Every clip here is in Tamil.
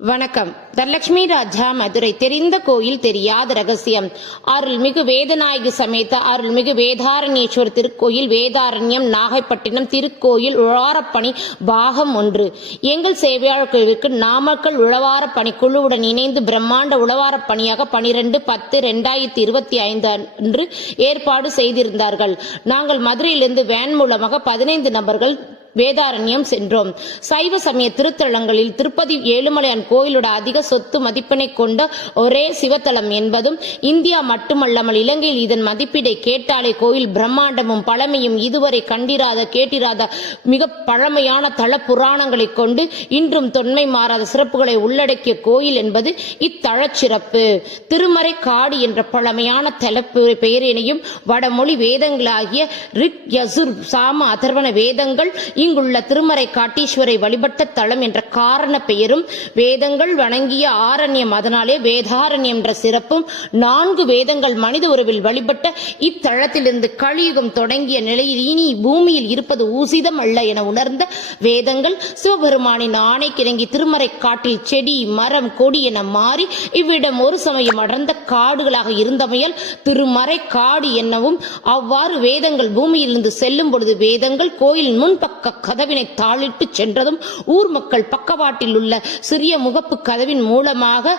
வணக்கம். தனலட்சுமி ராஜா, மதுரை. தெரிந்த கோயில் தெரியாத ரகசியம். அருள்மிகு வேதநாயகி சமேத அருள்மிகு வேதாரண்யேஸ்வரர் திருக்கோயில், வேதாரண்யம், நாகைப்பட்டினம் திருக்கோயில் உழவாரப்பணி பாகம் 1. எங்கள் சேவையாளர் கோயிலுக்கு நாமக்கல் உழவார பணி குழுவுடன் இணைந்து பிரம்மாண்ட உழவார பணியாக 12/10/2025 அன்று ஏற்பாடு செய்திருந்தார்கள். நாங்கள் மதுரையிலிருந்து வேன் மூலமாக 15 நபர்கள் வேதாரண்யம் சென்றோம். சைவ சமய திருத்தலங்களில் திருப்பதி ஏழுமலையான் கோயிலோட அதிக சொத்து மதிப்பினை கொண்ட ஒரே சிவத்தலம் என்பதும், இந்தியா மட்டுமல்லாமல் இலங்கையில் இதன் மதிப்பீடை கேட்டாலே கோயில் பிரம்மாண்டமும் பழமையும் இதுவரை கண்டிராத கேட்டிராத மிக பழமையான தல புராணங்களை கொண்டு இன்றும் தொன்மை மாறாத சிறப்புகளை உள்ளடக்கிய கோயில் என்பது இத்தலச் சிறப்பு. திருமறை காடு என்ற பழமையான தல பெயரினையும் வடமொழி வேதங்களாகிய ரிக், யசுர், சாம, அதர்வன வேதங்கள் இங்குள்ள திருமறை காட்டீஸ்வரை வழிபட்ட தலம் என்ற காரண பெயரும், வேதங்கள் வணங்கிய ஆரண்யம், அதனாலே வேதாரண்யம் என்ற சிறப்பும், 4 வேதங்கள் மனித உறவில் வழிபட்ட இத்தலத்திலிருந்து கலியுகம் தொடங்கிய நிலையில் இனி பூமியில் இருப்பது ஊசிதம் அல்ல என உணர்ந்த வேதங்கள் சிவபெருமானின் ஆணைக்கிணங்கி திருமறை காட்டில் செடி, மரம், கொடி என மாறி இவ்விடம் ஒரு சமயம் அடர்ந்த காடுகளாக இருந்தமையால் திருமறை காடு என்னவும், அவ்வாறு வேதங்கள் பூமியிலிருந்து செல்லும் பொழுது வேதங்கள் கோயில் முன்பக்க கதவினை தாளிட்டு சென்றதும் ஊர் மக்கள் பக்கவாட்டில் உள்ள சிறிய முகப்பு கதவின் மூலமாக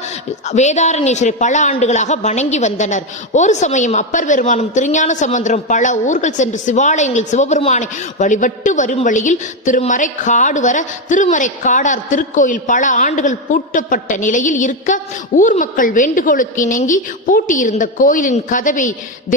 வேதாரண்யேஸ்வரை பல ஆண்டுகளாக வணங்கி வந்தனர். ஒரு சமயம் அப்பர் பெருமானும் திருஞான சம்பந்தரும் பல ஊர்கள் சென்று சிவாலயங்கள் சிவபெருமானை வழிபட்டு வரும் வழியில் திருமறை காடு வர, திருமறை காடார் திருக்கோயில் பல ஆண்டுகள் பூட்டப்பட்ட நிலையில் இருக்க, ஊர் மக்கள் வேண்டுகோளுக்கு இணங்கி பூட்டியிருந்த கோயிலின் கதவை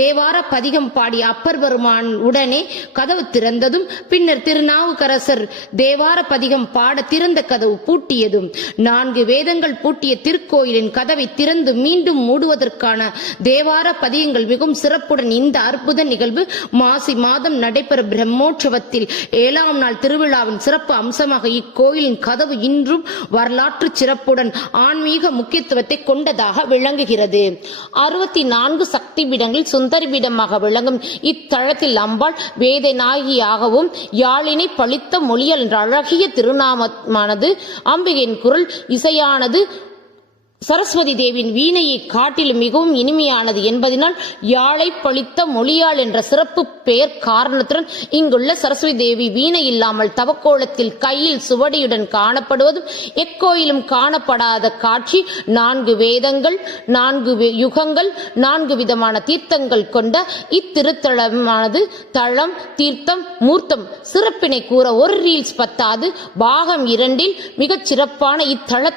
தேவார பதிகம் பாடிய அப்பர் பெருமான் உடனே கதவு திறந்ததும், பின்னர் திருநாவுக்கரசர் தேவார பதிகம் பாட திறந்த கதவு பூட்டியதும், 4 வேதங்கள் பூட்டிய திருக்கோயிலின் கதவை திறந்து மீண்டும் மூடுவதற்கான தேவார பதிகங்கள் மிகவும் சிறப்புடன் இந்த அற்புத நிகழ்வு மாசி மாதம் நடைபெற பிரம்மோற்சவத்தில் 7ஆம் நாள் திருவிழாவின் சிறப்பு அம்சமாக இக்கோயிலின் கதவு இன்றும் வரலாற்று சிறப்புடன் ஆன்மீக முக்கியத்துவத்தை கொண்டதாக விளங்குகிறது. 64 சக்தி பீடங்களில் சுந்தரி பீடமாக விளங்கும் இத்தலத்தில் அம்பாள் வேதநாயகியாகவும், யாழினை பழித்த மொழியல் என்ற அழகிய திருநாமமானது, அம்பிகையின் குரல் இசையானது சரஸ்வதி தேவியின் வீணையை காட்டிலும் மிகவும் இனிமையானது என்பதனால் யாழை பழித்த மொழியாள் என்ற சிறப்பு பெயர் காரணத்துடன் இங்குள்ள சரஸ்வதி தேவி வீணை இல்லாமல் தவக்கோலத்தில் கையில் சுவடியுடன் காணப்படுவதும் எக்கோயிலும் காணப்படாத காட்சி. 4 வேதங்கள், 4 யுகங்கள், 4 விதமான தீர்த்தங்கள் கொண்ட இத்திருத்தலமானது தளம், தீர்த்தம், மூர்த்தம் சிறப்பினை கூற ஒரு ரீல்ஸ் பத்தாது. பாகம் 2 மிகச் சிறப்பான இத்தலத்தின்